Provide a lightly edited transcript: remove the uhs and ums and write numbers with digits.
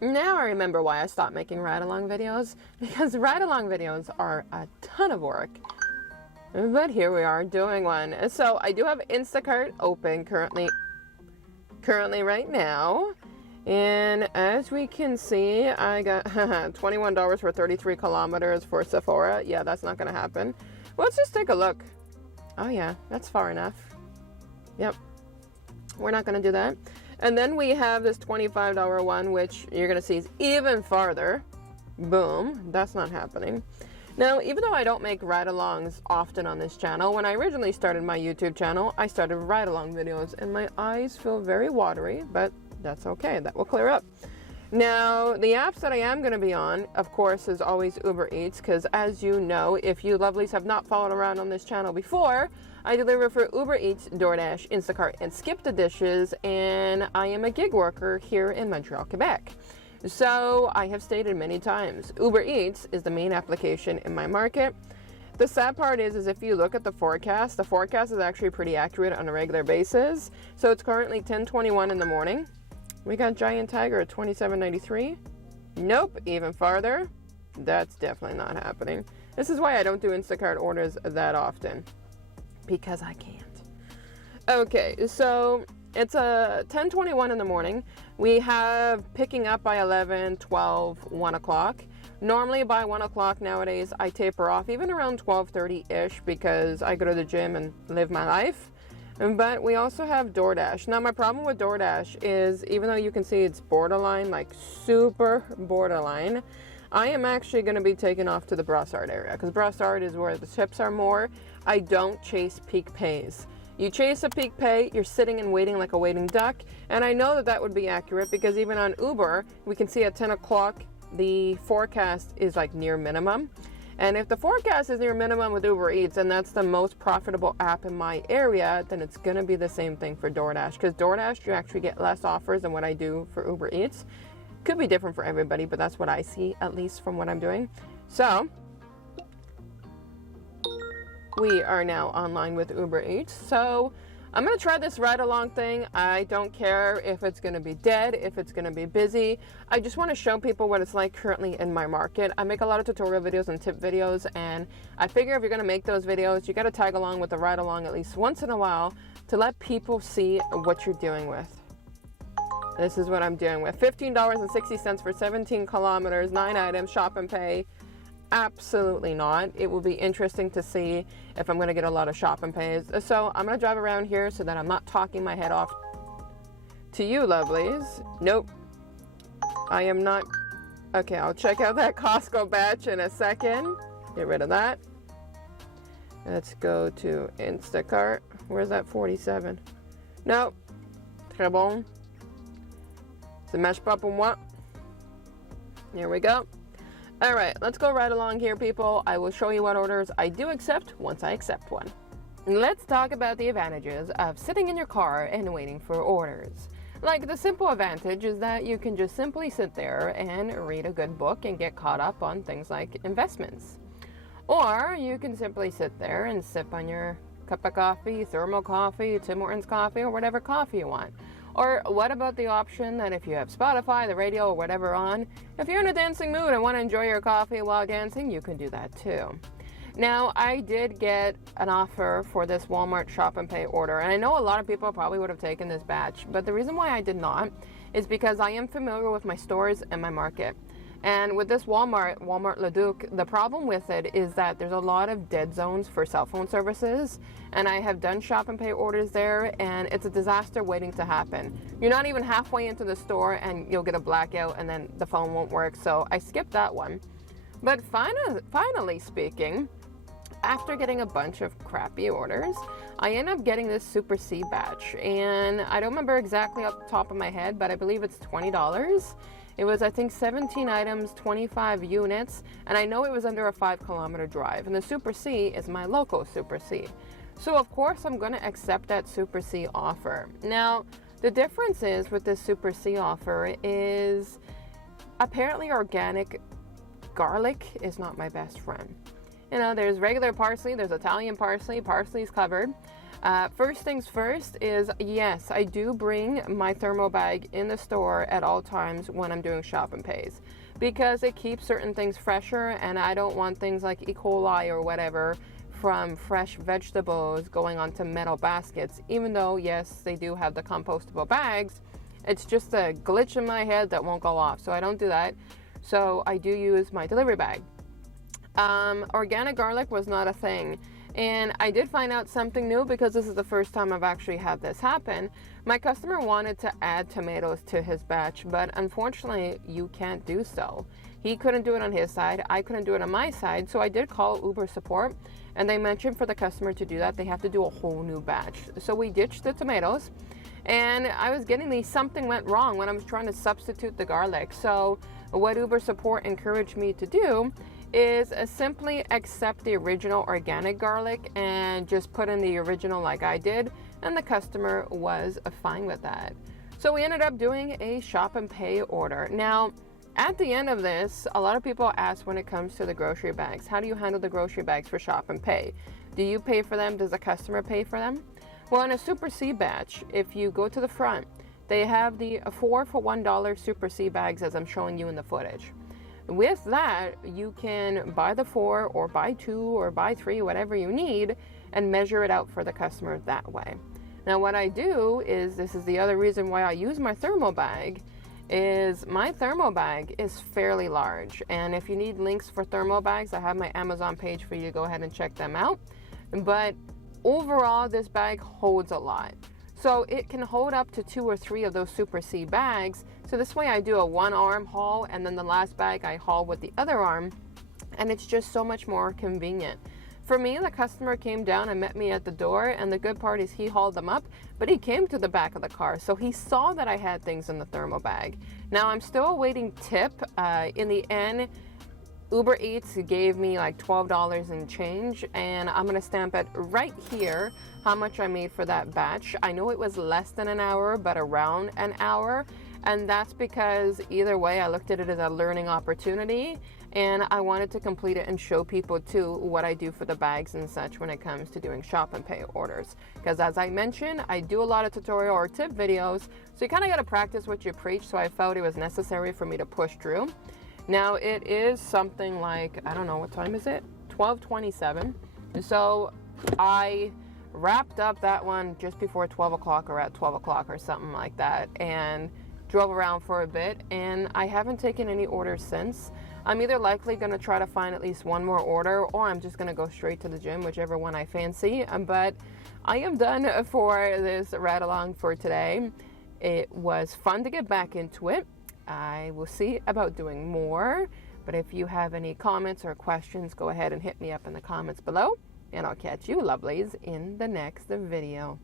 Now I remember why I stopped making ride-along videos, because ride-along videos are a ton of work. But here we are doing one. So I do have Instacart open currently right now. And as we can see, I got $21 for 33 kilometers for Sephora. Yeah, that's not going to happen. Let's just take a look. Oh yeah, that's far enough. Yep. We're not going to do that. And then we have this $25 one, which you're going to see is even farther. Boom. That's not happening. Now, even though I don't make ride-alongs often on this channel, when I originally started my YouTube channel, I started ride-along videos, and my eyes feel very watery, but that's okay. That will clear up. Now, the apps that I am going to be on, of course, is always Uber Eats, because as you know, if you lovelies have not followed around on this channel before, I deliver for Uber Eats, DoorDash, Instacart, and Skip the Dishes, and I am a gig worker here in Montreal, Quebec. So I have stated many times, Uber Eats is the main application in my market. The sad part is if you look at the forecast is actually pretty accurate on a regular basis. So it's currently 10:21 in the morning. We got Giant Tiger at $27.93. Nope, even farther. That's definitely not happening. This is why I don't do Instacart orders that often, because I can't. Okay, so it's a 10:21 in the morning. We have picking up by 11, 12, 1 o'clock. Normally by 1 o'clock nowadays, I taper off even around 12:30-ish because I go to the gym and live my life. But we also have DoorDash. Now my problem with DoorDash is, even though you can see it's borderline, like super borderline, I am actually going to be taken off to the Brossard area, because Brossard is where the tips are more. I don't chase peak pays. You chase a peak pay, you're sitting and waiting like a waiting duck, and I know that that would be accurate because even on Uber, we can see at 10 o'clock the forecast is like near minimum. And if the forecast is near minimum with Uber Eats, and that's the most profitable app in my area, then it's going to be the same thing for DoorDash, because DoorDash, you actually get less offers than what I do for Uber Eats. Could be different for everybody, but that's what I see, at least from what I'm doing. So we are now online with Uber Eats. So I'm going to try this ride-along thing. I don't care if it's going to be dead, if it's going to be busy. I just want to show people what it's like currently in my market. I make a lot of tutorial videos and tip videos, and I figure if you're going to make those videos, you got to tag along with the ride-along at least once in a while to let people see what you're dealing with. This is what I'm doing with. $15.60 for 17 kilometers, 9 items, shop and pay. Absolutely not. It will be interesting to see if I'm going to get a lot of shop and pays. So I'm going to drive around here so that I'm not talking my head off to you lovelies. Nope. I am not. Okay, I'll check out that Costco batch in a second. Get rid of that. Let's go to Instacart. Where's that 47? Nope. Très bon. Ça marche pas pour moi. Here we go. All right, let's go right along here, people. I will show you what orders I do accept once I accept one. Let's talk about the advantages of sitting in your car and waiting for orders. Like, the simple advantage is that you can just simply sit there and read a good book and get caught up on things like investments. Or you can simply sit there and sip on your cup of coffee, thermal coffee, Tim Hortons coffee, or whatever coffee you want. Or what about the option that if you have Spotify, the radio, or whatever on, if you're in a dancing mood and want to enjoy your coffee while dancing, you can do that too. Now, I did get an offer for this Walmart shop and pay order, and I know a lot of people probably would have taken this batch, but the reason why I did not is because I am familiar with my stores and my market. And with this Walmart Leduc, the problem with it is that there's a lot of dead zones for cell phone services, and I have done shop and pay orders there, and it's a disaster waiting to happen. You're not even halfway into the store and you'll get a blackout and then the phone won't work, so I skipped that one. But finally speaking, after getting a bunch of crappy orders, I end up getting this Super C batch, and I don't remember exactly off the top of my head, but I believe it's $20. It was, I think, 17 items, 25 units, and I know it was under a 5-kilometer drive, and the Super C is my local Super C. So of course I'm going to accept that Super C offer. Now, the difference is with this Super C offer is apparently organic garlic is not my best friend. You know, there's regular parsley, there's Italian parsley, parsley's covered. First things first is, yes, I do bring my thermal bag in the store at all times when I'm doing shop and pays, because it keeps certain things fresher, and I don't want things like E. coli or whatever from fresh vegetables going onto metal baskets. Even though, yes, they do have the compostable bags, it's just a glitch in my head that won't go off, so I don't do that. So I do use my delivery bag. Organic garlic was not a thing. And I did find out something new, because this is the first time I've actually had this happen. My customer wanted to add tomatoes to his batch, but unfortunately you can't do so. He couldn't do it on his side, I couldn't do it on my side, so I did call Uber support, and they mentioned for the customer to do that, they have to do a whole new batch. So we ditched the tomatoes, and I was getting these, something went wrong when I was trying to substitute the garlic. So what Uber support encouraged me to do is simply accept the original organic garlic and just put in the original like I did, and the customer was fine with that. So we ended up doing a shop and pay order. Now, at the end of this, a lot of people ask when it comes to the grocery bags, how do you handle the grocery bags for shop and pay? Do you pay for them? Does the customer pay for them? Well, in a Super C batch, if you go to the front, they have the 4 for $1 Super C bags, as I'm showing you in the footage. With that, you can buy the 4 or buy 2 or buy 3, whatever you need, and measure it out for the customer that way. Now what I do is, this is the other reason why I use my thermal bag, is my thermal bag is fairly large. And if you need links for thermal bags, I have my Amazon page for you to go ahead and check them out. But overall, this bag holds a lot. So it can hold up to 2 or 3 of those Super C bags. So this way I do a one arm haul, and then the last bag I haul with the other arm, and it's just so much more convenient. For me, the customer came down and met me at the door, and the good part is he hauled them up, but he came to the back of the car, so he saw that I had things in the thermal bag. Now I'm still awaiting tip. In the end, Uber Eats gave me like $12 and change, and I'm gonna stamp it right here how much I made for that batch. I know it was less than an hour, but around an hour, and that's because either way I looked at it as a learning opportunity, and I wanted to complete it and show people too what I do for the bags and such when it comes to doing shop and pay orders. Because as I mentioned, I do a lot of tutorial or tip videos, so you kind of got to practice what you preach, so I felt it was necessary for me to push through. Now it is something like, I don't know, what time is it? 12:27. So I wrapped up that one just before 12 o'clock or at 12 o'clock or something like that, and drove around for a bit, and I haven't taken any orders since. I'm either likely going to try to find at least one more order, or I'm just going to go straight to the gym, whichever one I fancy. But I am done for this ride along for today. It was fun to get back into it. I will see about doing more, but if you have any comments or questions, go ahead and hit me up in the comments below, and I'll catch you lovelies in the next video.